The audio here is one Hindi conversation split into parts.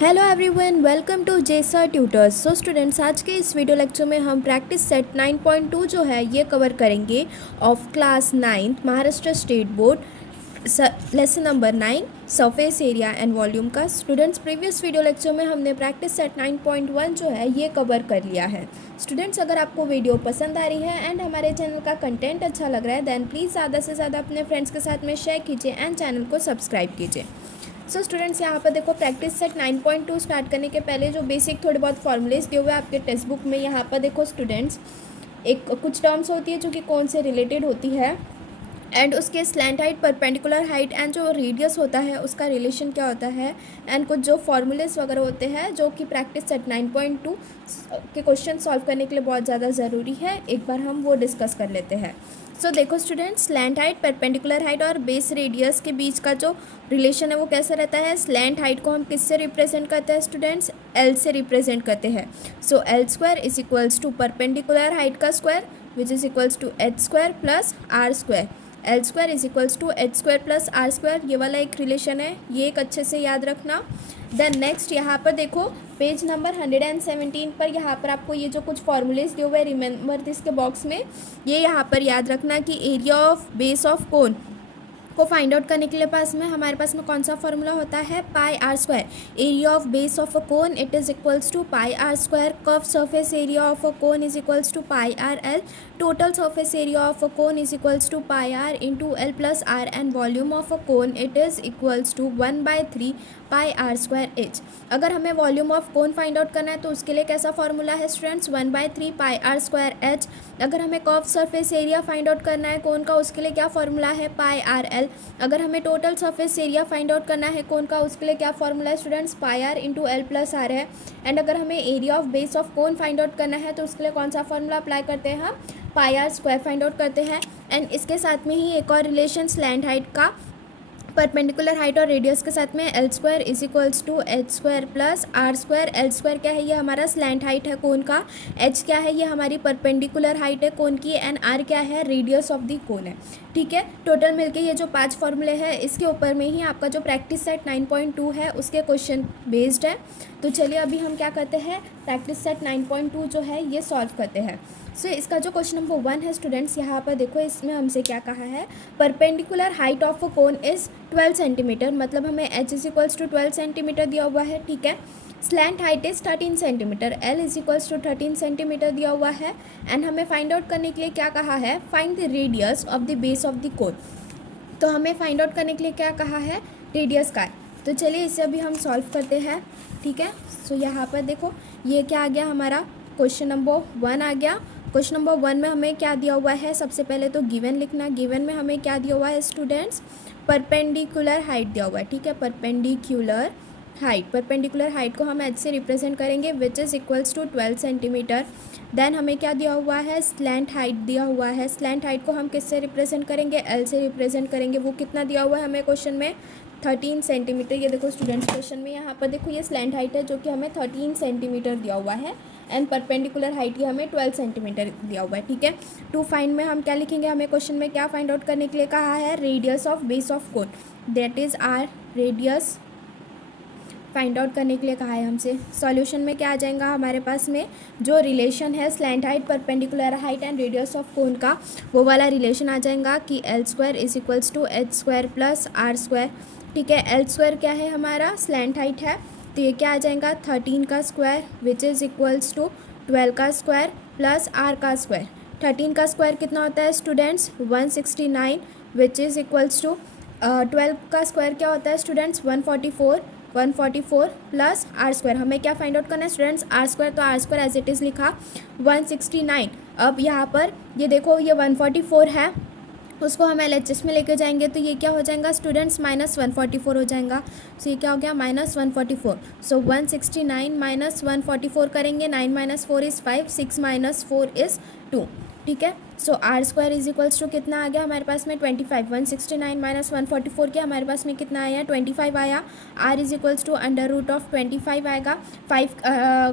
हेलो एवरीवन, वेलकम टू जेसा ट्यूटर्स। सो स्टूडेंट्स, आज के इस वीडियो लेक्चर में हम प्रैक्टिस सेट 9.2 जो है ये कवर करेंगे of class 9 Maharashtra state board, lesson number 9 surface area and volume का। स्टूडेंट्स, प्रीवियस वीडियो लेक्चर में हमने प्रैक्टिस सेट 9.1 जो है ये कवर कर लिया है। स्टूडेंट्स, अगर आपको वीडियो पसंद आ रही है एंड हमारे चैनल का कंटेंट अच्छा लग रहा है देन प्लीज़ ज़्यादा से ज़्यादा अपने फ्रेंड्स के साथ में शेयर कीजिए एंड चैनल को सब्सक्राइब कीजिए। सो स्टूडेंट्स, यहाँ पर देखो प्रैक्टिस सेट 9.2 स्टार्ट करने के पहले जो बेसिक थोड़े बहुत फॉर्मूलेज दिए हुए हैं आपके टेक्स्ट बुक में। यहाँ पर देखो स्टूडेंट्स, एक कुछ टर्म्स होती है जो कि कौन से रिलेटेड होती है एंड उसके slant height, perpendicular height and जो रेडियस होता है उसका रिलेशन क्या होता है एंड कुछ जो फॉर्मूलेस वगैरह होते हैं जो कि प्रैक्टिस सेट 9.2 के क्वेश्चन सॉल्व करने के लिए बहुत ज़्यादा ज़रूरी है। एक बार हम वो डिस्कस कर लेते हैं। सो देखो students, slant height, perpendicular height और बेस रेडियस के बीच का जो रिलेशन है वो कैसा रहता है। स्लैंट हाइट को हम किससे रिप्रेजेंट करते हैं स्टूडेंट्स? एल से रिप्रेजेंट करते हैं। So L square is equals to perpendicular height का square which is equals to H square plus R square. L square is equals to H square plus R square, ये वाला एक रिलेशन है, ये एक अच्छे से याद रखना। देन नेक्स्ट यहाँ पर देखो पेज नंबर 117 पर यहाँ पर आपको ये जो कुछ फॉर्मूलेज दिए हुए रिमेंबर दिस के बॉक्स में, ये यहाँ पर याद रखना कि एरिया ऑफ बेस ऑफ कोन को फाइंड आउट करने के लिए हमारे पास में कौन सा फॉर्मूला होता है? Pi R square. Area of base of a cone it is equals to pi R square. Curve surface area of a cone is equals to pi R L. Total surface area of a cone is equals to pi R into L plus R and volume of a cone it is equals to 1/3 pi R square H. अगर हमें volume of cone find out करना है तो उसके लिए कैसा फॉर्मूला है students? 1/3 pi R square H. अगर हमें curve surface area find out करना है कोन का, उसके लिए क्या फॉर्मूला है? Pi R L. अगर हमें total surface area find out करना है कोन का, उसके लिए क्या फॉर्मूला है students? Pi R into L plus R है। एंड अगर हमें area of base of cone find out करना है तो उसके लिए कौन सा फॉर्मूला अप्लाई करते हैं? हम pi R square find out करते हैं। एंड इसके साथ में ही एक और रिलेशन स्लैंट हाइट का परपेंडिकुलर हाइट और रेडियस के साथ में L square is equals to H square plus R square. L square क्या है? ये हमारा स्लैंट हाइट है कोन का। एच क्या है? ये हमारी परपेंडिकुलर हाइट है कोन की। एंड आर क्या है? रेडियस ऑफ दी कोन है। ठीक है, टोटल मिलके ये जो 5 फॉर्मूले हैं इसके ऊपर में ही आपका जो प्रैक्टिस सेट 9.2 है उसके क्वेश्चन बेस्ड है। तो चलिए अभी हम क्या करते हैं, प्रैक्टिस सेट 9.2 जो है ये सॉल्व करते हैं। सो इसका जो क्वेश्चन नंबर 1 है स्टूडेंट्स, यहाँ पर देखो इसमें हमसे क्या कहा है? Perpendicular height of a cone is 12 centimetre, मतलब हमें H is equals to 12 centimetre दिया हुआ है। ठीक है, slant height is 13 centimetre, L is equals to 13 centimetre दिया हुआ है। एंड हमें फाइंड आउट करने के लिए क्या कहा है? Find the radius of the base of the कोन। तो हमें फाइंड आउट करने के लिए क्या कहा है? रेडियस का है। तो चलिए इसे अभी हम सॉल्व करते हैं। ठीक है, सो यहाँ पर देखो ये क्या आ गया, हमारा क्वेश्चन नंबर 1 आ गया। क्वेश्चन नंबर 1 में हमें क्या दिया हुआ है? सबसे पहले तो गिवन लिखना। गिवन में हमें क्या दिया हुआ है स्टूडेंट्स? परपेंडिकुलर हाइट दिया हुआ है। ठीक है, परपेंडिकुलर हाइट, परपेंडिकुलर हाइट को हम एच से रिप्रेजेंट करेंगे which is equals to 12 centimetre. Then हमें क्या दिया हुआ है? स्लैंट हाइट दिया हुआ है। स्लैंट हाइट को हम किससे रिप्रेजेंट करेंगे? एल से रिप्रेजेंट करेंगे। वो कितना दिया हुआ है हमें क्वेश्चन में? 13 सेंटीमीटर। ये देखो स्टूडेंट्स क्वेश्चन में यहाँ पर देखो ये स्लैंट हाइट है जो कि हमें 13 सेंटीमीटर दिया हुआ है एंड परपेंडिकुलर हाइट ये हमें 12 सेंटीमीटर दिया हुआ है। ठीक है, टू फाइंड में हम क्या लिखेंगे? हमें क्वेश्चन में क्या फाइंड आउट करने के लिए कहा है? Radius of base of cone, that is R radius find out करने के लिए कहा है हमसे। सॉल्यूशन में क्या आ जाएगा हमारे पास में? जो रिलेशन है slant height, perpendicular height and radius of cone का, वो वाला रिलेशन आ जाएगा कि L square is equals to H square plus R square. ठीक है, एल स्क्वायर क्या है? हमारा स्लैंट हाइट है, तो ये क्या आ जाएगा? 13 का square which is equals to 12 का स्क्वायर प्लस आर का स्क्वायर। 13 का स्क्वायर कितना होता है students? 169 which is equals to 12 का स्क्वायर क्या होता है स्टूडेंट्स? 144 plus R square. हमें क्या फाइंड आउट करना है स्टूडेंट्स? R square. तो R square as it is लिखा 169। अब यहाँ पर ये देखो ये 144 है, उसको हम LHS में लेके जाएंगे तो ये क्या हो जाएगा स्टूडेंट्स? -144 हो जाएगा। सो ये क्या हो गया? -144। सो 169 -144 करेंगे, 9 - 4 इज़ 5, 6 - 4 इज़ 2। ठीक है। So R square is equals to कितना आ गया हमारे पास में 25, 169 माइनस 144 के हमारे पास में कितना आया 25 आया। R is equals to under root of 25 आएगा। 5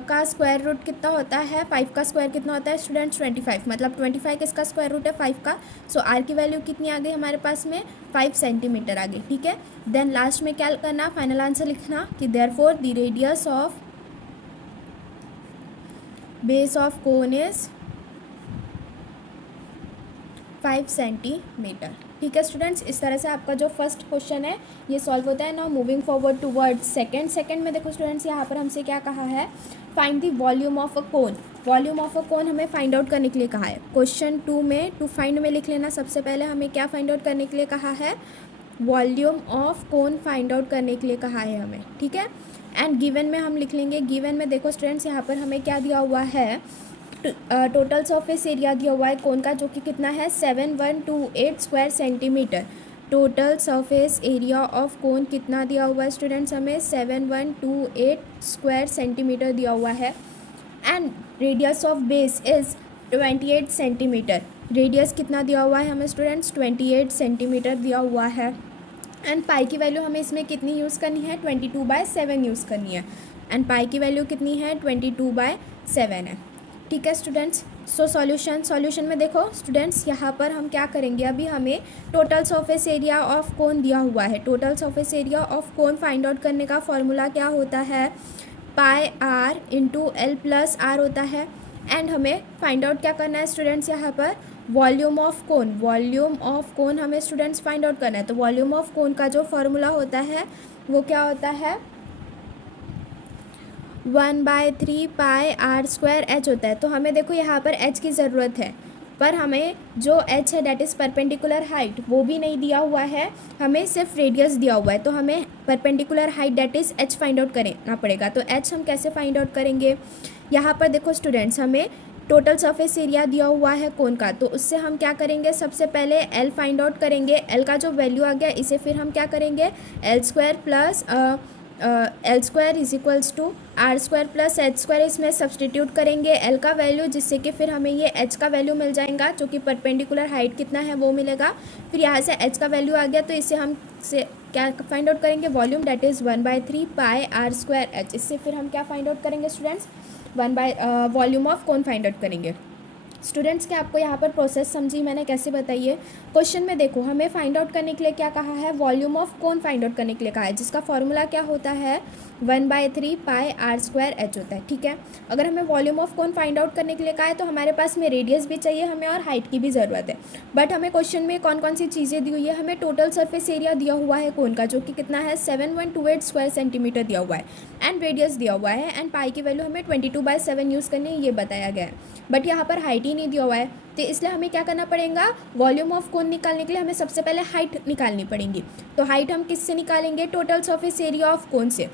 का स्क्वायर रूट कितना होता है, 5 का स्क्वायर कितना होता है स्टूडेंट्स 25, मतलब 25 किसका स्क्वायर रूट है 5 का। सो आर की वैल्यू कितनी आ गई हमारे पास में 5 सेंटीमीटर आ गई। ठीक है, देन लास्ट में क्या करना, फाइनल आंसर लिखना कि therefore the radius of base of cone is 5 centimetre. ठीक है स्टूडेंट्स, इस तरह से आपका जो फर्स्ट क्वेश्चन है ये सॉल्व होता है। Now moving forward towards second में देखो स्टूडेंट्स, यहाँ पर हमसे क्या कहा है, find the volume of a cone. Volume of a cone हमें फाइंड आउट करने के लिए कहा है। क्वेश्चन 2 में टू फाइंड में लिख लेना, सबसे पहले हमें क्या फाइंड आउट करने के लिए कहा है, volume of cone find out करने के लिए कहा है हमें। ठीक है, एंड गिवन में हम लिख लेंगे, गिवन में देखो स्टूडेंट्स यहाँ पर हमें क्या दिया हुआ है, टोटल सरफेस एरिया दिया हुआ है कोन का जो कि कितना है 7128 square centimetre. Total surface area of cone कितना दिया हुआ है स्टूडेंट्स, हमें 7128 स्क्वायर सेंटीमीटर दिया हुआ है। And radius of base is 28 centimetre. Radius कितना दिया हुआ है हमें स्टूडेंट्स 28 सेंटीमीटर दिया हुआ है। एंड पाई की वैल्यू हमें इसमें कितनी यूज़ करनी है 22/7 यूज़ करनी है। एंड पाई की वैल्यू कितनी है 22/7 है। ठीक है स्टूडेंट्स, सो सॉल्यूशन में देखो स्टूडेंट्स यहाँ पर हम क्या करेंगे, अभी हमें total surface area of cone दिया हुआ है। Total surface area of cone find out करने का फॉर्मूला क्या होता है, pi R into L plus R होता है। एंड हमें फाइंड आउट क्या करना है स्टूडेंट्स, यहाँ पर volume of cone, volume of कोन हमें स्टूडेंट्स फाइंड आउट करना है। तो वॉल्यूम ऑफ कोन का जो फॉर्मूला होता है वो क्या होता है, 1/3 पाई आर स्क्वायर एच होता है। तो हमें देखो यहाँ पर एच की ज़रूरत है, पर हमें जो एच है डैट इज़ परपेंडिकुलर हाइट वो भी नहीं दिया हुआ है, हमें सिर्फ रेडियस दिया हुआ है। तो हमें perpendicular height that is H find out करना पड़ेगा। तो एच हम कैसे फाइंड आउट करेंगे, यहाँ पर देखो स्टूडेंट्स हमें टोटल सरफेस एरिया दिया हुआ है कोन का, तो उससे हम क्या करेंगे, सबसे पहले एल फाइंड आउट करेंगे। एल का जो वैल्यू आ गया इसे फिर हम क्या करेंगे, L square plus L square is equals to R square plus H square, इसमें सब्सटीट्यूट करेंगे एल का वैल्यू, जिससे कि फिर हमें ये एच का वैल्यू मिल जाएगा जो कि परपेंडिकुलर हाइट कितना है वो मिलेगा। फिर यहाँ से एच का वैल्यू आ गया तो इससे हम से क्या फाइंड आउट करेंगे, volume that is 1/3 pi R square H. इससे फिर हम क्या फाइंड आउट करेंगे students, volume of cone find out करेंगे। स्टूडेंट्स क्या आपको यहाँ पर प्रोसेस समझी मैंने कैसे बताइए। क्वेश्चन में देखो हमें फाइंड आउट करने के लिए क्या कहा है, volume of cone find out करने के लिए कहा है, जिसका फॉर्मूला क्या होता है 1/3 पाई आर स्क्वायर एच होता है। ठीक है, अगर हमें volume of cone find out करने के लिए कहा है तो हमारे पास में रेडियस भी चाहिए हमें और हाइट की भी ज़रूरत है। बट हमें क्वेश्चन में कौन कौन सी चीज़ें दी हुई है, हमें टोटल सरफेस एरिया दिया हुआ है कोन का जो कि कितना है 7128 स्क्वायर सेंटीमीटर दिया हुआ है, एंड रेडियस दिया हुआ है, एंड पाई की वैल्यू हमें 22/7 यूज़ करनी है ये बताया गया है। बट यहाँ पर हाइट ही नहीं दिया हुआ है, तो इसलिए हमें क्या करना पड़ेगा, वॉल्यूम ऑफ कोन निकालने के लिए हमें सबसे पहले हाइट निकालनी पड़ेगी। तो हाइट हम किससे निकालेंगे, टोटल सरफेस एरिया ऑफ कोन से।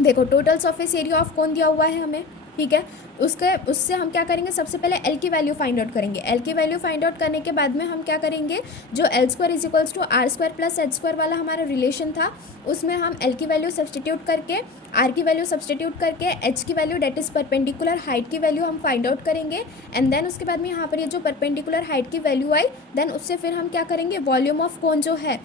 देखो total surface area of cone दिया हुआ है हमें, ठीक है, उससे हम क्या करेंगे, सबसे पहले एल की वैल्यू फाइंड आउट करेंगे। एल की वैल्यू फाइंड आउट करने के बाद में हम क्या करेंगे, जो L square is equals to R square plus H square वाला हमारा रिलेशन था उसमें हम एल की वैल्यू सब्सटीट्यूट करके, आर की वैल्यू सब्सटीट्यूट करके, एच की value that is perpendicular height की वैल्यू हम फाइंड आउट करेंगे। एंड देन उसके बाद में यहाँ पर ये जो परपेंडिकुलर हाइट की वैल्यू आई, देन उससे फिर हम क्या करेंगे, वॉल्यूम ऑफ कोन जो है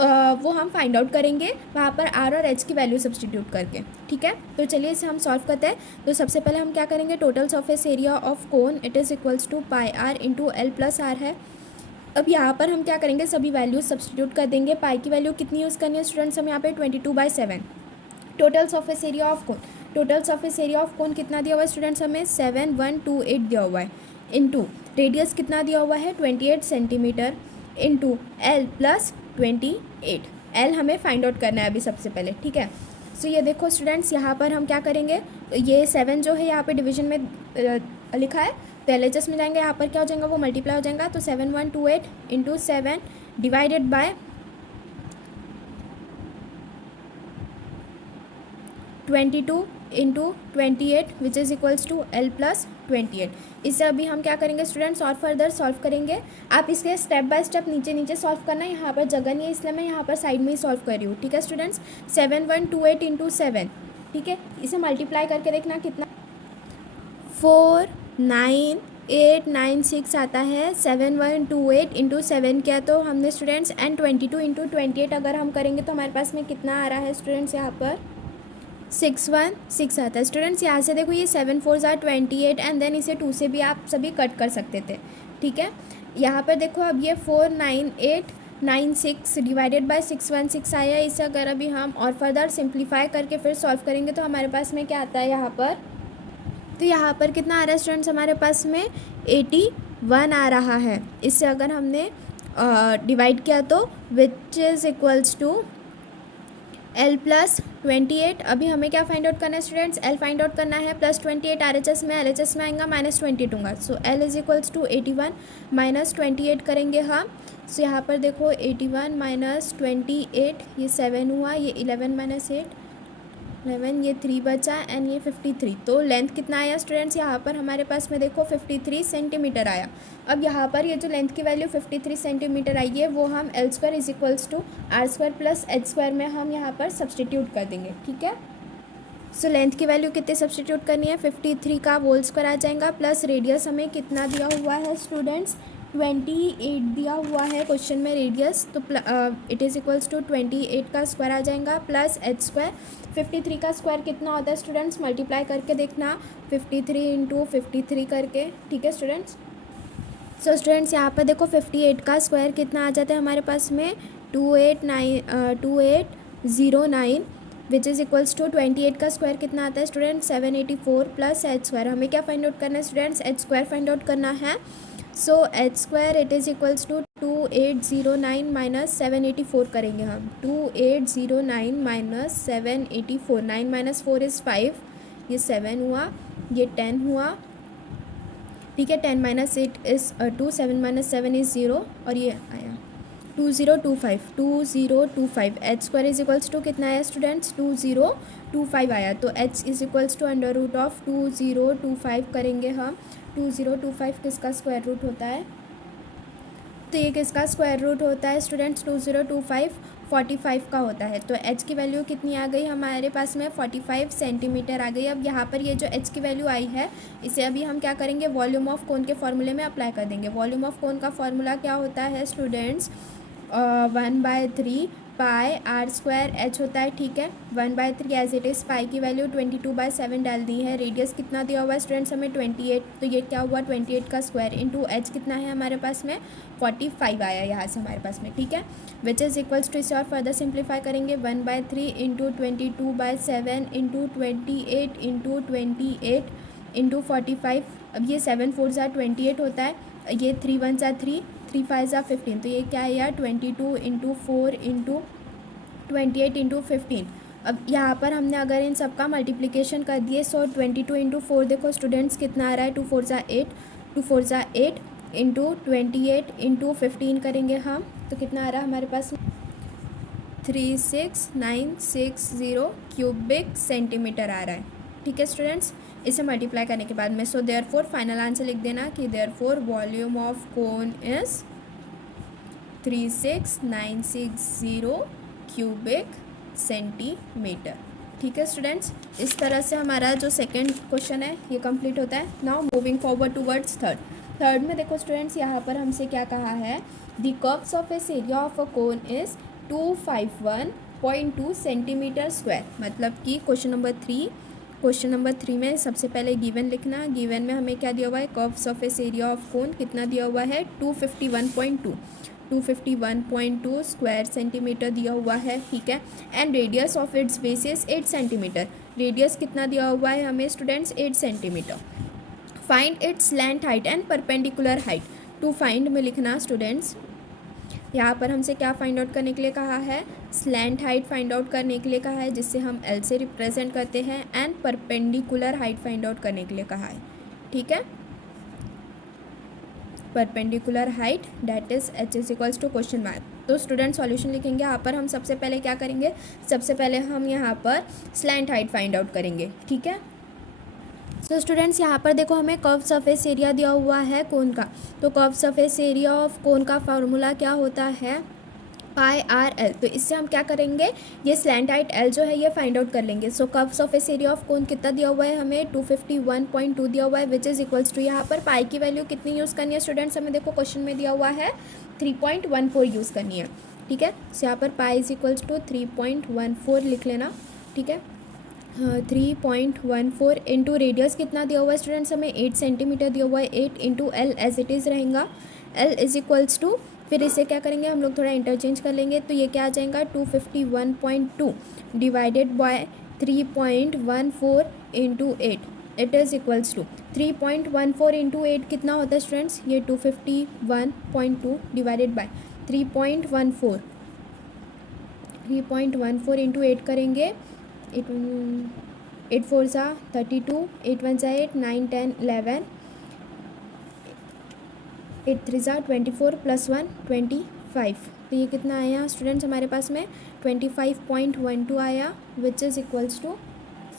वो हम फाइंड आउट करेंगे वहाँ पर आर और एच की वैल्यू सब्सटीट्यूट करके। ठीक है, तो चलिए इसे हम सॉल्व करते हैं। तो सबसे पहले हम क्या करेंगे, total surface area of cone it is equals to pi R into L plus R है। अब यहाँ पर हम क्या करेंगे, सभी वैल्यूज सब्सटीट्यूट कर देंगे। पाई की वैल्यू कितनी यूज़ करनी है स्टूडेंट्स, हम यहाँ पे 22/7। Total surface area of cone, total surface area of cone कितना दिया हुआ है स्टूडेंट्स, हमें 7128 दिया हुआ है, इंटू रेडियस कितना दिया हुआ है 28 centimetre, into L plus 28। L हमें फाइंड आउट करना है अभी सबसे पहले। ठीक है, सो ये देखो स्टूडेंट्स यहाँ पर हम क्या करेंगे, ये 7 जो है यहाँ पे डिवीजन में लिखा है, तो LHS में जाएंगे, यहाँ पर क्या हो जाएगा, वो मल्टीप्लाई हो जाएगा। तो 7128 into 7 divided by 22 into 28 which is equals to L plus 28। इससे अभी हम क्या करेंगे स्टूडेंट्स, और फर्दर सॉल्व करेंगे। आप इसके स्टेप बाय स्टेप नीचे नीचे सॉल्व करना है, यहाँ पर जगह नहीं है इसलिए मैं यहाँ पर साइड में ही सॉल्व कर रही हूँ। ठीक है स्टूडेंट्स, 7128 इंटू 7, ठीक है, इसे मल्टीप्लाई करके देखना कितना, 4, 9, 2896 आता है, 7128 इंटू 7 किया तो हमने स्टूडेंट्स, एंड 22 इंटू 28 अगर हम करेंगे तो हमारे पास में कितना आ रहा है स्टूडेंट्स यहाँ पर 616 आता है। स्टूडेंट्स यहाँ से देखो ये 7 4 ज़ार 28 एंड देन इसे 2 से भी आप सभी कट कर सकते थे, ठीक है। यहाँ पर देखो अब ये 49896 डिवाइडेड बाय 616 आया। इसे अगर अभी हम और फर्दर सिंप्लीफाई करके फिर सॉल्व करेंगे तो हमारे पास में क्या आता है यहाँ पर, तो यहाँ पर कितना आ रहा है स्टूडेंट्स हमारे पास में 81 आ रहा है। इससे अगर हमने डिवाइड किया तो which is equals to L plus 28। अभी हमें क्या फाइंड आउट करना है स्टूडेंट्स, L फाइंड आउट करना है, प्लस 28 RHS में, LHS में आएगा माइनस 28 होगा। So L is equals to 81 minus 28 करेंगे हम। सो यहाँ पर देखो 81 माइनस 28, ये 7 हुआ, ये 11 माइनस 8 11, ये 3 बचा एंड ये 53। तो लेंथ कितना आया स्टूडेंट्स, यहाँ पर हमारे पास में देखो 53 सेंटीमीटर आया। अब यहाँ पर ये जो लेंथ की वैल्यू 53 सेंटीमीटर आई है वो हम L square is equals to R square plus H square में हम यहाँ पर सब्सटीट्यूट कर देंगे, ठीक है। सो लेंथ की वैल्यू कितने सब्सटीट्यूट करनी है, 53 का होल स्क्वायर आ जाएगा, प्लस रेडियस हमें कितना दिया हुआ है स्टूडेंट्स 28 दिया हुआ है क्वेश्चन में रेडियस, तो इट इज़ इक्वल्स टू 28 का स्क्वायर आ जाएगा प्लस H स्क्वायर। 53 का स्क्वायर कितना होता है स्टूडेंट्स, मल्टीप्लाई करके देखना 53 इंटू 53 करके, ठीक है स्टूडेंट्स। सो स्टूडेंट्स यहाँ पर देखो 58 का स्क्वायर कितना आ जाता है हमारे पास में 2809 विच इज़ इक्वल्स टू 28 का स्क्वायर कितना आता है स्टूडेंट 784 प्लस H स्क्वायर। हमें क्या फाइंड आउट करना है students, H square find out करना है। So H square it is equals to 2809 minus 784 करेंगे हम, 2809 माइनस 784, 9 माइनस 4 इज़ 5, ये 7 हुआ, ये 10 हुआ, ठीक है। 10 माइनस 8 इज़ 2, 7 माइनस 7 इज़ 0 और ये आया 2025 H square is equals to कितना आया स्टूडेंट्स 2025 आया। तो H is equals to under root of 2025 करेंगे हम। 2025 किसका स्क्वायर रूट होता है, तो ये किसका स्क्वायर रूट होता है स्टूडेंट्स 2025 45 का होता है। तो H की वैल्यू कितनी आ गई हमारे पास में 45 सेंटीमीटर आ गई। अब यहाँ पर ये जो H की वैल्यू आई है इसे अभी हम क्या करेंगे, वॉल्यूम ऑफ कोन के फॉर्मूले में अप्लाई कर देंगे। वॉल्यूम ऑफ कोन का फॉर्मूला क्या होता है स्टूडेंट्स 1/3 पाई R स्क्वायर H होता है, ठीक है। 1/3 एज इट इज़, पाई की वैल्यू 22/7 डाल दी है। रेडियस कितना दिया हुआ है स्टूडेंट्स हमें 28, तो ये क्या हुआ 28 का स्क्वायर इंटू H कितना है हमारे पास में 45 आया यहाँ से हमारे पास में, ठीक है। विच इज़ इक्वल्स टू, इसे और फर्दर सिंप्लीफाई करेंगे 1/3 इंटू 22/7 इंटू 28 इंटू 28 इंटू 45। अब ये 7 4 ज़ा 28 होता है, ये 3 1 ज़ा 3, 3 5 ज़ा 15, तो ये क्या है यार 22 इंटू 4 इंटू 28 इंटू 15। अब यहाँ पर हमने अगर इन सब का मल्टीप्लिकेशन कर दिए, सो 22 इंटू 4 देखो स्टूडेंट्स कितना आ रहा है 2 4 ज़ा 8, 2 4 ज़ा 8 इंटू 28 इंटू 15 करेंगे हम, तो कितना आ रहा है हमारे पास 36960 क्यूबिक सेंटीमीटर आ रहा है, ठीक है स्टूडेंट्स। इसे मल्टीप्लाई करने के बाद में, सो देयरफॉर फाइनल आंसर लिख देना कि therefore volume of cone is 36960 cubic centimetre, ठीक है स्टूडेंट्स। इस तरह से हमारा जो सेकंड क्वेश्चन है ये कंप्लीट होता है। Now moving forward towards third में देखो स्टूडेंट्स यहाँ पर हमसे क्या कहा है, the curves of S area of a cone is 251.2 centimetre square. मतलब कि क्वेश्चन नंबर 3 में सबसे पहले गिवन लिखना। गिवन में हमें क्या दिया हुआ है, curves of S area of cone कितना दिया हुआ है 251.2 स्क्वायर सेंटीमीटर दिया हुआ है, ठीक है। And radius of its base is 8 centimetre. Radius कितना दिया हुआ है हमें students 8 centimetre. Find its slant height and perpendicular height. To find में लिखना स्टूडेंट्स, यहाँ पर हमसे क्या फाइंड आउट करने के लिए कहा है, स्लैंट हाइट फाइंड आउट करने के लिए कहा है, जिससे हम L से रिप्रेजेंट करते हैं, and perpendicular height find out करने के लिए कहा है, ठीक है। Perpendicular height that is H is equals to question mark. तो स्टूडेंट सॉल्यूशन लिखेंगे। यहाँ पर हम सबसे पहले क्या करेंगे, सबसे पहले हम यहाँ पर स्लैंट हाइट फाइंड आउट करेंगे, ठीक है। सो स्टूडेंट्स यहाँ पर देखो हमें कर्व सरफेस एरिया दिया हुआ है कोन का, तो curve surface area of cone का फार्मूला क्या होता है, पाई आर एल। तो इससे हम क्या करेंगे, ये स्लैंट हाइट एल जो है ये फाइंड आउट कर लेंगे। So curve surface area of cone कितना दिया हुआ है हमें, 251.2 दिया हुआ है, विच इज़ इक्वल्स टू, यहाँ पर पाई की वैल्यू कितनी यूज़ करनी है स्टूडेंट्स, हमें देखो क्वेश्चन में दिया हुआ है 3.14 यूज़ करनी है। ठीक है, सो यहाँ पर पाई इज इक्वल्स टू 3.14 लिख लेना। ठीक है, 3.14 इंटू रेडियस कितना दिया हुआ है स्टूडेंट्स, हमें 8 सेंटीमीटर दिया हुआ है, 8 into L as it is रहेगा, एल इज इक्वल्स टू, फिर इसे क्या करेंगे हम लोग थोड़ा इंटरचेंज कर लेंगे, तो ये क्या आ जाएगा 251.2 divided by 3.14 into 8, it is equals to 3.14 into 8 कितना होता है स्टूडेंट्स, ये 251.2 डिवाइडेड बाय 3.14 इंटू 8 करेंगे, 8 4 ज़ा 32, 8 1 ज़ा 8, 9 10 11, 8 3 ज़ा 24 प्लस 1 25। तो ये कितना आया स्टूडेंट्स हमारे पास में 25.12 आया, which is equals to.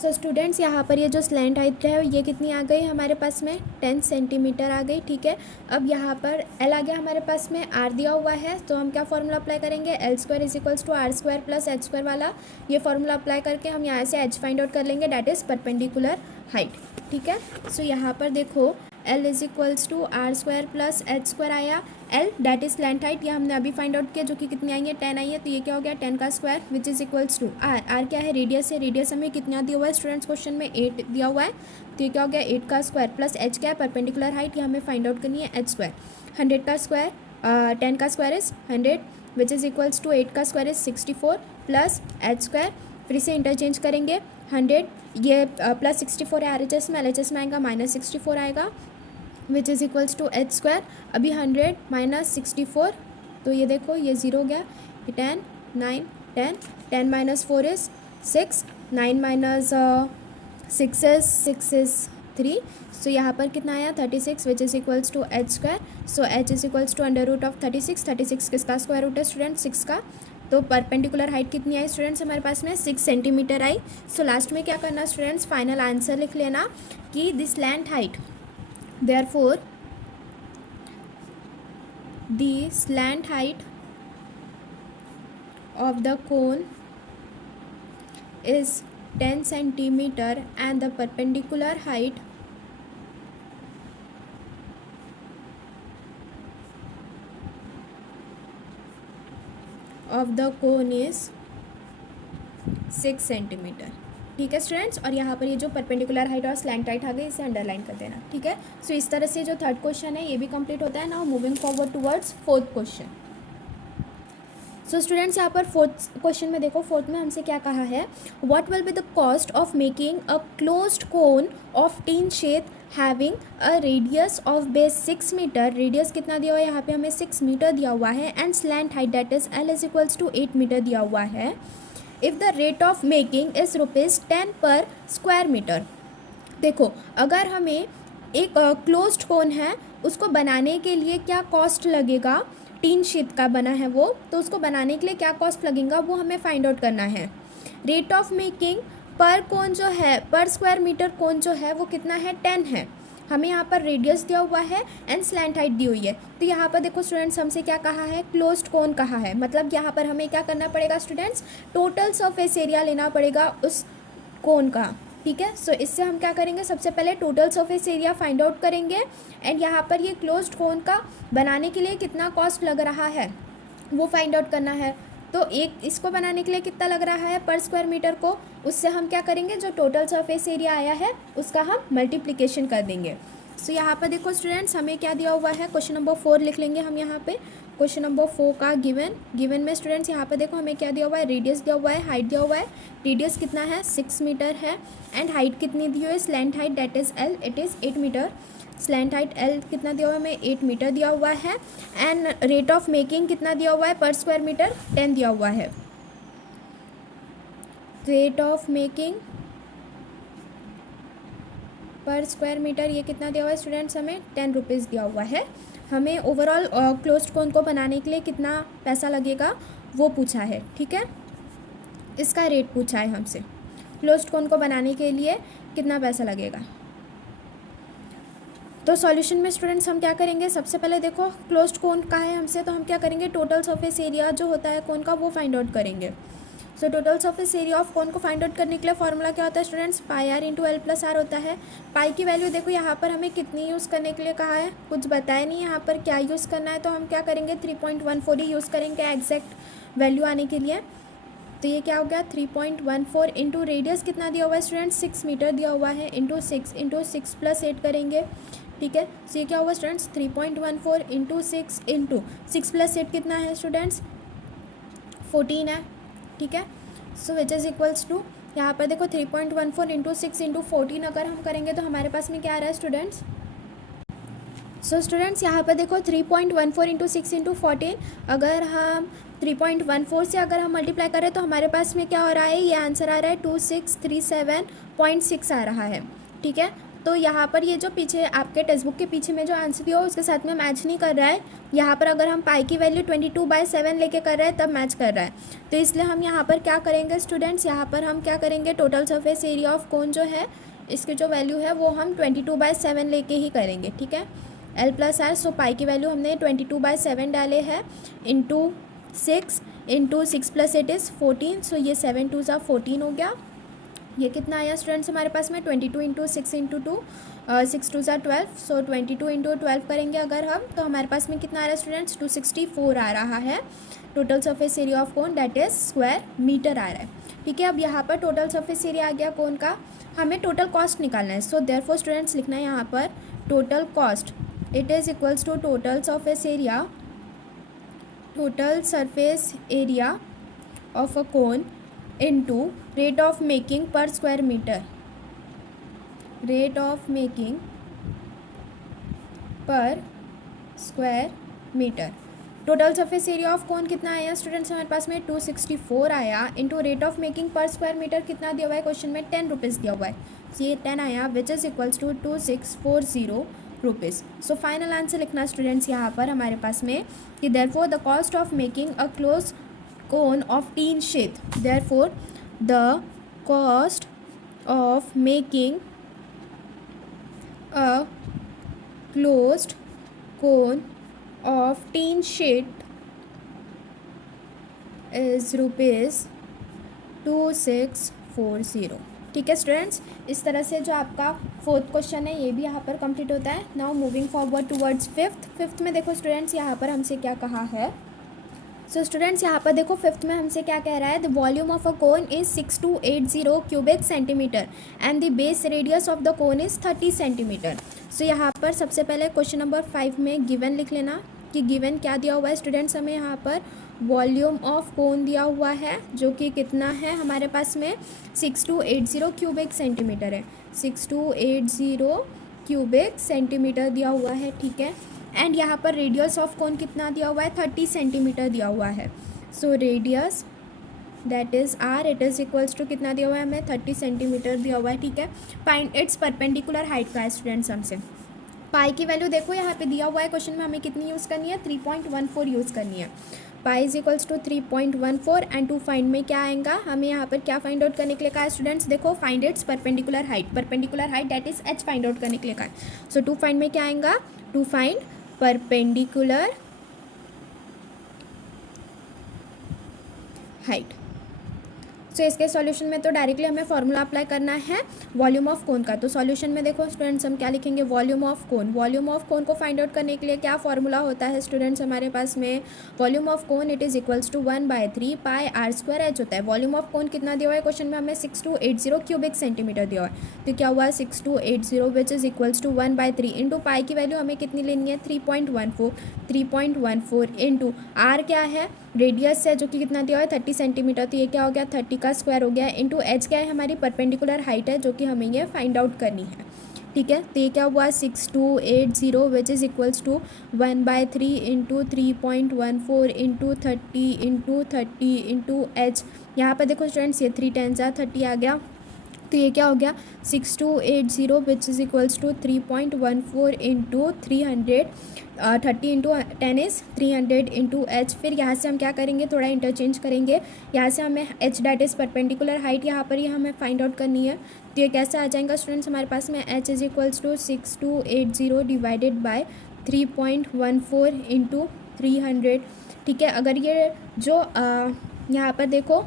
So students यहाँ पर ये जो स्लैंट हाइट है ये कितनी आ गई हमारे पास में 10 सेंटीमीटर आ गई। ठीक है, अब यहाँ पर एल आ गया हमारे पास में, आर दिया हुआ है, तो हम क्या फॉर्मूला अप्लाई करेंगे, L square is equals to R square plus H square वाला, ये फॉर्मूला अप्लाई करके हम यहाँ से एच फाइंड आउट कर लेंगे, डैट इज़ परपेंडिकुलर हाइट। ठीक है, सो यहाँ पर देखो L is equals to R square plus H square आया, L that is slant height, ये हमने अभी फाइंड आउट किया जो कि कितनी आई है 10 आई है, तो ये क्या हो गया 10 का square, which is equals to R, R क्या है रेडियस है, रेडियस हमें कितना दिया हुआ है स्टूडेंट्स क्वेश्चन में 8 दिया हुआ है, तो ये क्या हो गया 8 का स्क्वायर प्लस एच क्या है परपेंडिकुलर हाइट, ये हमें फाइंड आउट करनी है एच स्क्वायर, 100 का स्क्वायर 10 का square is 100 which is equals to 8 का square is 64 plus H square, फिर इसे इंटरचेंज करेंगे 100, ये प्लस 64 है RHS में, LHS में आएगा माइनस 64 आएगा, which is equals to H square, अभी 100 माइनस 64, तो ये देखो ये ज़ीरो हो गया, 10 9 10 10 minus 4 is 6, 9 minus 6 is 3, so यहाँ पर कितना आया 36 which is equals to H square, so H is equals to under root of 36, 36 किसका स्क्वायर रूट है स्टूडेंट 6 का, तो परपेंडिकुलर हाइट कितनी आई स्टूडेंट्स हमारे पास में 6 सेंटीमीटर आई। सो लास्ट में क्या करना स्टूडेंट्स, फाइनल आंसर लिख लेना कि this slant height, therefore the slant height of the cone is 10 centimeter and the perpendicular height of the cone is 6 centimetre. ठीक है स्टूडेंट्स, और यहाँ पर ये जो परपेंडिकुलर हाइट और स्लैंट हाइट आ गई इसे अंडरलाइन कर देना। ठीक है, सो इस तरह से जो थर्ड क्वेश्चन है ये भी कंप्लीट होता है। Now moving forward towards fourth question. सो स्टूडेंट्स यहाँ पर फोर्थ क्वेश्चन में देखो, फोर्थ में हमसे क्या कहा है, what will be the cost of making a closed cone of tin shape having a radius of base 6 metre, radius कितना दिया हुआ है यहाँ पे हमें 6 मीटर दिया हुआ है, and slant height that is L is equals to 8 metre दिया हुआ है, if the rate of making is ₹10 per square metre. देखो अगर हमें एक क्लोज्ड कोन है उसको बनाने के लिए क्या कॉस्ट लगेगा, टीन शीट का बना है वो, तो उसको बनाने के लिए क्या कॉस्ट लगेगा वो हमें फाइंड आउट करना है। रेट ऑफ मेकिंग पर कोन जो है, पर स्क्वायर मीटर कोन जो है वो कितना है 10 है, हमें यहाँ पर रेडियस दिया हुआ है एंड स्लैंट हाइट दी हुई है। तो यहाँ पर देखो स्टूडेंट्स हमसे क्या कहा है, क्लोज्ड कोन कहा है, मतलब यहाँ पर हमें क्या करना पड़ेगा स्टूडेंट्स, टोटल सरफेस एरिया लेना पड़ेगा उस कोन का। ठीक है, सो इससे हम क्या करेंगे, सबसे पहले total surface area find out करेंगे, एंड यहाँ पर ये क्लोज्ड कोन का बनाने के लिए कितना कॉस्ट लग रहा है वो फाइंड आउट करना है। तो एक इसको बनाने के लिए कितना लग रहा है पर स्क्वायर मीटर को, उससे हम क्या करेंगे, जो टोटल सरफेस एरिया आया है उसका हम मल्टीप्लिकेशन कर देंगे। सो यहाँ पर देखो स्टूडेंट्स हमें क्या दिया हुआ है, क्वेश्चन नंबर 4 लिख लेंगे हम यहाँ पे, क्वेश्चन नंबर 4 का गिवन में स्टूडेंट्स यहाँ पर देखो हमें क्या दिया हुआ है, रेडियस दिया हुआ है, हाइट दिया हुआ है, रेडियस कितना है 6 मीटर है, एंड हाइट कितनी दी हुई है, slant height that is L, it is 8 metre, slant height L कितना दिया हुआ है हमें 8 मीटर दिया हुआ है, एंड रेट ऑफ मेकिंग कितना दिया हुआ है पर स्क्वायर मीटर 10 दिया हुआ है। रेट ऑफ मेकिंग पर स्क्वायर मीटर ये कितना दिया हुआ है स्टूडेंट्स, हमें 10 रुपीज़ दिया हुआ है। हमें ओवरऑल क्लोज्ड कोन को बनाने के लिए कितना पैसा लगेगा वो पूछा है। ठीक है, इसका रेट पूछा है हमसे, क्लोज्ड कोन को बनाने के लिए कितना पैसा लगेगा। तो सॉल्यूशन में स्टूडेंट्स हम क्या करेंगे, सबसे पहले देखो क्लोज्ड कोन का है हमसे, तो हम क्या करेंगे, टोटल सरफेस एरिया जो होता है कोन का वो फाइंड आउट करेंगे। So total surface area of कोन को फाइंड आउट करने के लिए फॉर्मूला क्या होता है students, pi R into L plus R होता है। पाई की वैल्यू देखो यहाँ पर हमें कितनी यूज़ करने के लिए कहा है, कुछ बताया नहीं यहाँ पर क्या यूज़ करना है, तो हम क्या करेंगे 3.14 ही यूज़ करेंगे एग्जैक्ट वैल्यू आने के लिए। तो ये क्या हो गया 3.14 इंटू रेडियस कितना दिया हुआ है स्टूडेंट्स 6 मीटर दिया हुआ है, इंटू 6 प्लस 8 करेंगे। ठीक है, सो ये क्या हुआ स्टूडेंट्स 3.14 इंटू 6 प्लस 8 कितना है स्टूडेंट्स 14 है। ठीक है, सो विच इज़ इक्वल्स टू यहाँ पर देखो 3.14 इंटू 6 इंटू 14 अगर हम करेंगे तो हमारे पास में क्या आ रहा है स्टूडेंट्स। सो स्टूडेंट्स यहाँ पर देखो 3.14 इंटू 6 इंटू 14, अगर हम 3.14 से अगर हम मल्टीप्लाई करें तो हमारे पास में क्या हो रहा है, ये आंसर आ रहा है 2637.6 आ रहा है। ठीक है, तो यहाँ पर ये जो पीछे आपके टेक्स्ट बुक के पीछे में जो आंसर दिया हो उसके साथ में मैच नहीं कर रहा है। यहाँ पर अगर हम पाई की वैल्यू 22/7 लेके कर रहे हैं तब मैच कर रहा है, तो इसलिए हम यहाँ पर क्या करेंगे स्टूडेंट्स, यहाँ पर हम क्या करेंगे टोटल सरफेस एरिया ऑफ कोन जो है इसकी जो वैल्यू है वो हम 22/7 लेके ही करेंगे। ठीक है, एल प्लस आर, सो पाई की वैल्यू हमने 22/7 डाले हैं इंटू 6 प्लस 8 इज़ 14, सो ये 7 2 14 हो गया। ये कितना आया स्टूडेंट्स हमारे पास में 22 इंटू 6 इंटू 2 6 2 12, सो 22 इंटू 12 करेंगे अगर हम तो हमारे पास में कितना आ रहा है स्टूडेंट्स 264 आ रहा है total surface area of cone, that is square metre आ रहा है। ठीक है, अब यहाँ पर टोटल सरफेस एरिया आ गया कोन का, हमें टोटल कॉस्ट निकालना है। सो देयरफॉर स्टूडेंट्स लिखना है यहाँ पर total cost, it is equals to total surface area of a cone into rate of making per square meter, rate of making per square meter। Total surface area of cone कितना आया स्टूडेंट्स हमारे पास में 264 आया, इंटू रेट ऑफ मेकिंग पर स्क्वायर मीटर कितना दिया हुआ है क्वेश्चन में 10 रुपीज़ दिया हुआ है, सो ये 10 आया which is equals to 2640 rupees. So final answer लिखना स्टूडेंट्स यहाँ पर हमारे पास में कि therefore the cost of making a close cone of tin shape, therefore the cost of making a closed cone of tin sheet is ₹2640। ठीक है स्टूडेंट्स, इस तरह से जो आपका फोर्थ क्वेश्चन है ये भी यहाँ पर कंप्लीट होता है। Now moving forward towards fifth में देखो स्टूडेंट्स यहाँ पर हमसे क्या कहा है। सो स्टूडेंट्स यहाँ पर देखो फिफ्थ में हमसे क्या कह रहा है, the volume of a cone is 6280 cubic centimetre and the base radius of the cone is 30 centimetre. So यहाँ पर सबसे पहले क्वेश्चन नंबर 5 में गिवन लिख लेना कि गिवन क्या दिया हुआ है स्टूडेंट्स, हमें यहाँ पर वॉल्यूम ऑफ कोन दिया हुआ है जो कि कितना है हमारे पास में 6280 क्यूबिक सेंटीमीटर है, 6280 क्यूबिक सेंटीमीटर दिया हुआ है। ठीक है, एंड यहाँ पर रेडियस ऑफ कोन कितना दिया हुआ है 30 सेंटीमीटर दिया हुआ है। So radius that is R, it is equals to कितना दिया हुआ है हमें 30 सेंटीमीटर दिया हुआ है। ठीक है, फाइंड इट्स परपेंडिकुलर हाइट का है स्टूडेंट्स हमसे। पाई की वैल्यू देखो यहाँ पे दिया हुआ है क्वेश्चन में, हमें कितनी यूज़ करनी है 3.14 यूज़ करनी है। Pi is equals to 3.14 and to find में क्या आएगा, हमें यहाँ पर क्या फाइंड आउट करने के लिए कहा है स्टूडेंट्स, देखो find its perpendicular height that is H find out करने के लिए कहा है। सो टू फाइंड में क्या आएगा, टू फाइंड परपेंडिकुलर हाइट। सो इसके सॉल्यूशन में तो डायरेक्टली हमें फॉर्मूला अप्लाई करना है वॉल्यूम ऑफ कोन का। तो सॉल्यूशन में देखो स्टूडेंट्स हम क्या लिखेंगे, वॉल्यूम ऑफ कोन को फाइंड आउट करने के लिए क्या फॉर्मूला होता है स्टूडेंट्स हमारे पास में, volume of cone it is equals to 1/3 pi R square H होता है। वॉल्यूम ऑफ कोन कितना दिया हुआ है क्वेश्चन में, हमें 6280 क्यूबिक सेंटीमीटर दिया हुआ है, तो क्या हुआ 6280 which is equals to 1/3 into pi की वैल्यू हमें कितनी लेनी है 3.14 इंटू आर क्या है रेडियस है जो कि कितना दिया हुआ है 30 सेंटीमीटर, तो ये क्या हो गया 30 का स्क्वायर हो गया, इंटू एच क्या है हमारी परपेंडिकुलर हाइट है जो कि हमें ये फाइंड आउट करनी है। ठीक है, तो ये क्या हुआ 6280 which is equals to 1/3 into 3.14 into 30 into H. यहाँ पर देखो स्टूडेंट्स ये 3 10 30 आ गया, तो ये क्या हो गया 6280 which is equals to 3.14 into 300 30 into 10 is 300 into H. फिर यहाँ से हम क्या करेंगे, थोड़ा इंटरचेंज करेंगे। यहाँ से हमें H that is perpendicular height यहाँ पर ही हमें फाइंड आउट करनी है। तो ये कैसे आ जाएगा स्टूडेंट्स, हमारे पास में H is equals to 6280 divided by 3.14 into 300। ठीक है, अगर ये जो यहाँ पर देखो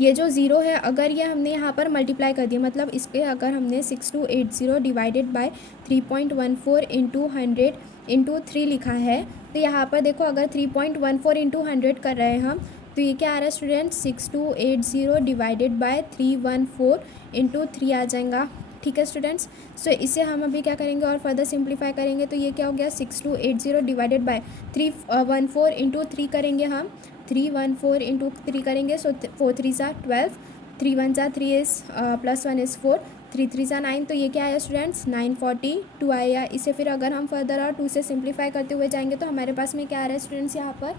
ये जो ज़ीरो है, अगर ये हमने यहाँ पर मल्टीप्लाई कर दिया, मतलब इस पर अगर हमने 6280 डिवाइडेड बाय 3.14 इंटू 100 इंटू 3 लिखा है, तो यहाँ पर देखो अगर 3.14 इंटू 100 कर रहे हैं हम, तो ये क्या आ रहा है स्टूडेंट 6280 डिवाइडेड बाय 314 इंटू 3 आ जाएगा। ठीक है स्टूडेंट्स, सो इसे हम अभी क्या करेंगे और फर्दर सिंप्लीफाई करेंगे। तो ये क्या हो गया 6280 डिवाइडेड बाय 314 इंटू 3 करेंगे हम, 314 इंटू 3 करेंगे। सो 4 3 सा 12, 3 1 सा 3 इज़ प्लस 1 इज़ 4, 3 3 सा 9। तो ये क्या आया स्टूडेंट्स 942 आया। इसे फिर अगर हम फर्दर और 2 से सिंप्लीफाई करते हुए जाएंगे तो हमारे पास में क्या आ रहा है स्टूडेंट्स यहाँ पर।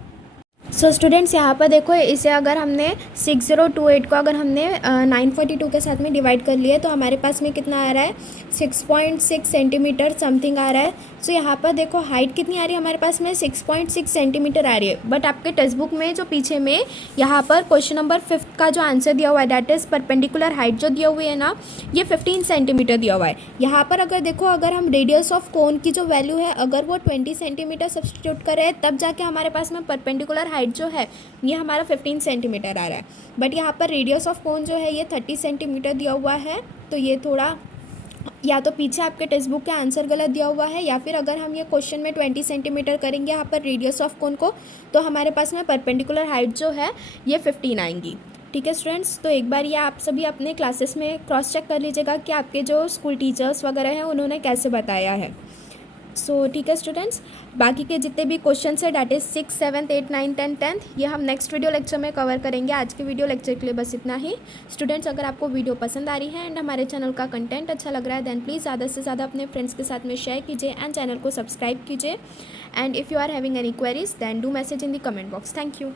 सो स्टूडेंट्स यहाँ पर देखो इसे अगर हमने 6028 को अगर हमने 942 के साथ में डिवाइड कर लिया तो हमारे पास में कितना आ रहा है 6.6 सेंटीमीटर समथिंग आ रहा है। सो यहाँ पर देखो हाइट कितनी आ रही है हमारे पास में 6.6 सेंटीमीटर आ रही है। बट आपके टेक्स्ट बुक में जो पीछे में यहाँ पर क्वेश्चन नंबर 5 का जो आंसर दिया हुआ है दैट इज़ परपेंडिकुलर हाइट जो दिया हुआ है ना, ये 15 सेंटीमीटर दिया हुआ है। यहाँ पर अगर देखो अगर हम रेडियस ऑफ कोन की जो वैल्यू है अगर वो 20 सेंटीमीटर सब्सटीट्यूट करें तब जाके हमारे पास में परपेंडिकुलर हाइट जो है ये हमारा 15 सेंटीमीटर आ रहा है। बट यहाँ पर रेडियस ऑफ कोन जो है ये 30 सेंटीमीटर दिया हुआ है। तो ये थोड़ा या तो पीछे आपके टेक्स्ट बुक का आंसर गलत दिया हुआ है या फिर अगर हम ये क्वेश्चन में 20 सेंटीमीटर करेंगे यहाँ पर रेडियस ऑफ कोन को तो हमारे पास में परपेंडिकुलर हाइट जो है ये 15 आएंगी। ठीक है स्टूडेंट्स, तो एक बार ये आप सभी अपने क्लासेस में क्रॉस चेक कर लीजिएगा कि आपके जो स्कूल टीचर्स वगैरह हैं उन्होंने कैसे बताया है। सो ठीक है स्टूडेंट्स, बाकी के जितने भी क्वेश्चन है डैट इज़ 6, 7, 8, 9, 10, 10th ये हम नेक्स्ट वीडियो लेक्चर में कवर करेंगे। आज के वीडियो लेक्चर के लिए बस इतना ही। स्टूडेंट्स अगर आपको वीडियो पसंद आ रही है एंड हमारे चैनल का कंटेंट अच्छा लग रहा है देन प्लीज़ ज़्यादा से ज़्यादा अपने फ्रेंड्स के साथ में शेयर कीजिए एंड चैनल को सब्सक्राइब कीजिए। And if you are having any queries then do message in the comment box. Thank you.